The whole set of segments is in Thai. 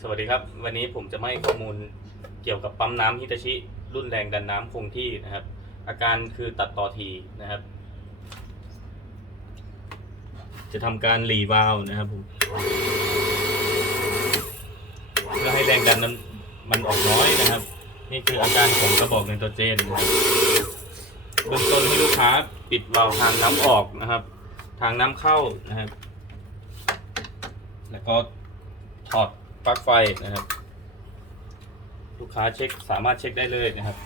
สวัสดีครับ วันนี้ผมจะมาให้ข้อมูลเกี่ยวกับปั๊มน้ำฮิตาชิ รุ่นแรงดันน้ำคงที่นะครับ อาการคือตัดต่อทีนะครับ จะทำการรีวาล์วนะครับผมเพื่อให้แรงดันนั้นมันออกน้อยนะครับ นี่คืออาการของกระบอกไนโตรเจนนะครับเบื้องต้นให้ลูกค้าปิดวาล์วทางน้ำออกนะครับ ทางน้ำเข้านะครับ แล้วก็ถอด ปลั๊กไฟนะครับ ลูกค้าเช็คสามารถเช็คได้เลยนะครับ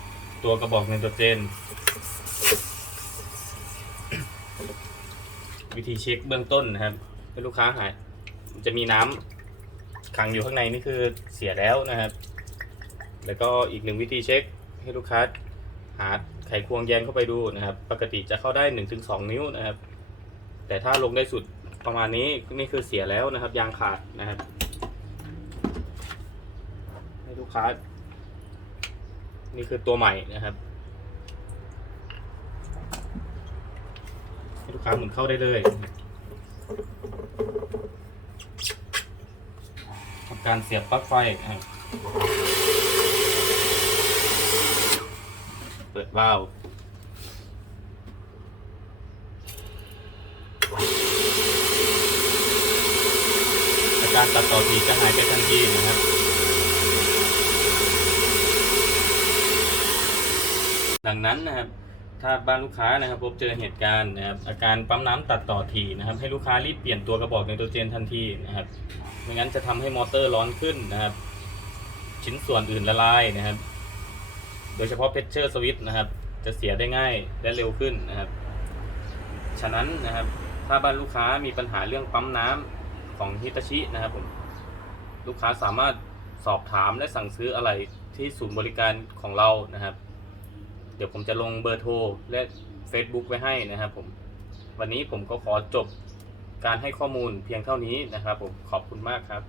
ตัวกระบอกไนโตรเจน วิธีเช็คเบื้องต้นนะครับให้ลูกค้าหายจะมีน้ำขังอยู่ข้างในนี่คือเสียแล้วนะครับ แล้วก็อีกหนึ่งวิธีเช็คให้ลูกค้าหาไขควงแยงเข้าไปดูนะครับ ปกติจะเข้าได้ 1-2 นิ้วนะครับ แต่ถ้าลงได้สุดประมาณนี้นี่คือเสียแล้วนะครับ ยางขาดนะครับ ให้ลูกค้า นี่คือตัวใหม่นะครับ ให้ลูกค้าหมุนเข้าได้เลยทำการเสียบปลั๊กไฟเปิดวาล์วอาการตัดต่อทีจะหายไปทันทีนะครับ ดังนั้นนะครับถ้าบ้านลูกค้านะครับพบเจอเหตุการณ์นะครับอาการปั๊มน้ำตัดต่อทีนะครับ ให้ลูกค้ารีบเปลี่ยนตัวกระบอกไนโตรเจนทันทีนะครับไม่งั้นจะทำให้มอเตอร์ร้อนขึ้นนะครับ ชิ้นส่วนอื่นละลายนะครับ โดยเฉพาะเพชเชอร์สวิตนะครับ จะเสียได้ง่ายและเร็วขึ้นนะครับ ฉะนั้นนะครับ ถ้าบ้านลูกค้ามีปัญหาเรื่องปั๊มน้ำของฮิตาชินะครับผมลูกค้าสามารถสอบถามและสั่งซื้ออะไรที่ศูนย์บริการของเรานะครับ ดี๋ยวผมจะลงเบอร์โทรและ Facebook ไว้ให้นะครับผมวันนี้ผมก็ขอจบการให้ข้อมูลเพียงเท่านี้นะครับผมขอบคุณมากครับ